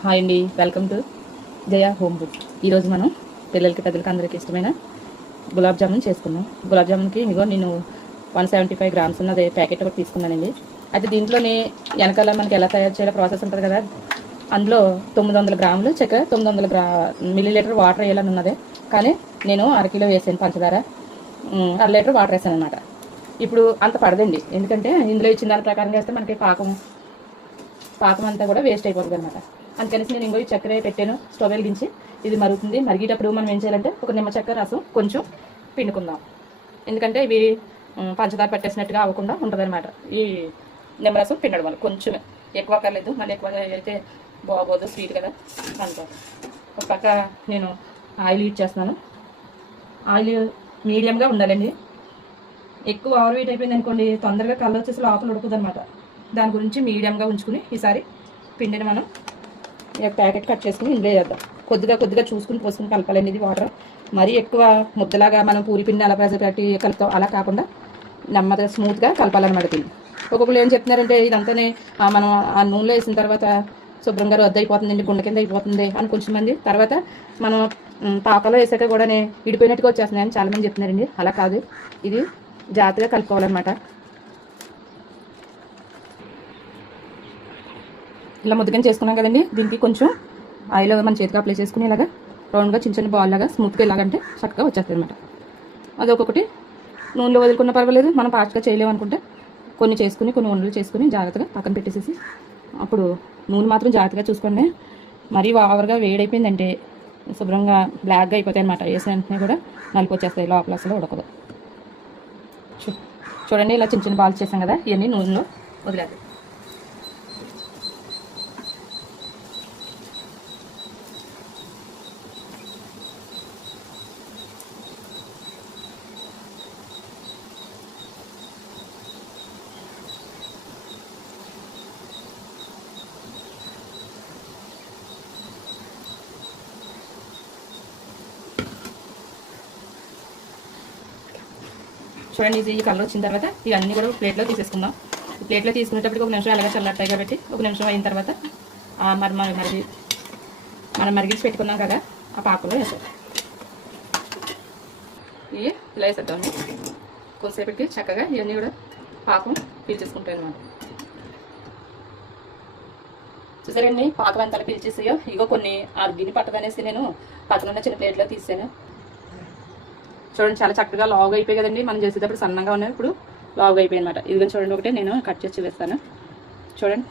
Hi అండి, welcome to Jaya home food. ఈరోజు మనం పిల్లలకి పెద్దలకి అందరికీ ఇష్టమైన గులాబ్ జామున్ చేసుకున్నాం. గులాబ్ జామున్కి ఇదిగో నేను 175 గ్రామ్స్ ఉన్నది ప్యాకెట్ ఒకటి తీసుకున్నానండి. అయితే దీంట్లోనే వెనకాల మనకి ఎలా తయారు చేయాలో ప్రాసెస్ ఉంటుంది కదా, అందులో 900 గ్రాములు చక్కెర, 900 మిల్లీలీటర్ వాటర్ వేయాలని ఉన్నది. కానీ నేను అరకిలో వేసాను పంచదార, 1 లీటర్ వాటర్ వేసాను అనమాట. ఇప్పుడు అంత పడదండి, ఎందుకంటే ఇందులో ఇచ్చిన దాని ప్రకారం వేస్తే మనకి పాకం అంతా కూడా వేస్ట్ అయిపోతుంది అనమాట. అందుకనేసి నేను ఇంకో చక్కెర పెట్టాను, స్టవ్ వెలిగించి ఇది మరుగుతుంది. మరిగేటప్పుడు మనం ఏం చేయాలంటే ఒక నిమ్మ చక్కెర రసం కొంచెం పిండుకుందాం, ఎందుకంటే ఇవి పంచదార పట్టేసినట్టుగా అవ్వకుండా ఉంటుంది అనమాట. ఈ నిమ్మరసం పిండడం వల్ల కొంచెం ఎక్కువ అక్కర్లేదు, మళ్ళీ ఎక్కువ అయితే బాగోదు, స్వీట్ కదా అంత. ఒక పక్క నేను ఆయిల్ యూజ్ చేస్తున్నాను. ఆయిల్ మీడియంగా ఉండాలండి, ఎక్కువ ఓవర్ హీట్ అయిపోయింది అనుకోండి తొందరగా కలర్ వచ్చేసి లోపల ఉడుకుతుంది అనమాట. దాని గురించి మీడియంగా ఉంచుకుని ఈసారి పిండిని మనం ప్యాకెట్ కట్ చేసుకుని ఇందులో చేద్దాం. కొద్దిగా చూసుకుని పోసుకుని కలపాలండి. ఇది వాటర్ మరీ ఎక్కువ ముద్దలాగా మనం పూరి పిండి అలా ప్రెజర్ పెట్టి కలుపుతాం, అలా కాకుండా నెమ్మదిగా స్మూత్గా కలపాలన్నమాట. దీన్ని ఒక్కొక్కరు ఏం చెప్తున్నారంటే ఇదంతానే మనం ఆ నూనెలో వేసిన తర్వాత శుభ్రంగా రద్దు అయిపోతుందండి, గుండె కింద అయిపోతుంది అని కొంచెంమంది, తర్వాత మనం పాకలో వేసాక కూడా విడిపోయినట్టుగా వచ్చేస్తున్నాయని చాలామంది చెప్తున్నారండి. అలా కాదు, ఇది జాగ్రత్తగా కలుపుకోవాలన్నమాట. ఇలా ముద్దకని చేసుకున్నాం కదండి, దీనికి కొంచెం ఆయిల్ మన చేతికి అప్లై చేసుకుని ఇలాగా రౌండ్గా చిన్న చిన్న బాల్ లాగా స్మూత్గా ఇలాగంటే చక్కగా వచ్చేస్తుంది అనమాట. అది ఒక్కొక్కటి నూనెలో వదులుకున్న పర్వాలేదు, మనం ఫాస్ట్గా చేయలేము అనుకుంటే కొన్ని చేసుకుని కొన్ని ఉండలు చేసుకుని జాగ్రత్తగా పక్కన పెట్టేసేసి, అప్పుడు నూనె మాత్రం జాగ్రత్తగా చూసుకోండి. మరీ ఓవర్గా వేడైపోయిందంటే శుభ్రంగా బ్లాక్గా అయిపోతాయి అనమాట. వేసిన వెంటనే కూడా నలుపు వచ్చేస్తాయి, లోపల అసలు ఉడకదు. చూడండి, ఇలా చిన్న చిన్న బాల్స్ చేసాం కదా, ఇవన్నీ నూనెలో వదిలేదు. చూడండి, ఈ కలర్ వచ్చిన తర్వాత ఇవన్నీ కూడా ప్లేట్లో తీసేసుకుందాం. ప్లేట్లో తీసుకునేటప్పటికి ఒక నిమిషం అలాగే చల్లటాయి కాబట్టి ఒక నిమిషం అయిన తర్వాత మనం మరిగించి పెట్టుకున్నాం కదా, ఆ పాకులో వేసాం. ఇవి ఇలా వేసేద్దాం. కొంతసేపటికి చక్కగా ఇవన్నీ కూడా పాకం పీల్చేసుకుంటాయి అన్నమాట. చూసారండి, పాకం అంతా పీల్చేసాయో. ఇగో కొన్ని ఆ గిన్నె పట్టదనేసి నేను పక్కనున్న చిన్న ప్లేట్లో తీసాను. చూడండి, చాలా చక్కగా లాగ్ అయిపోయి కదండి. మనం చేసేటప్పుడు సన్నగా ఉన్నాయి, ఇప్పుడు లాగ్ అయిపోయి అనమాట. ఇదిగో చూడండి, ఒకటే నేను కట్ చేసి వేస్తాను. చూడండి.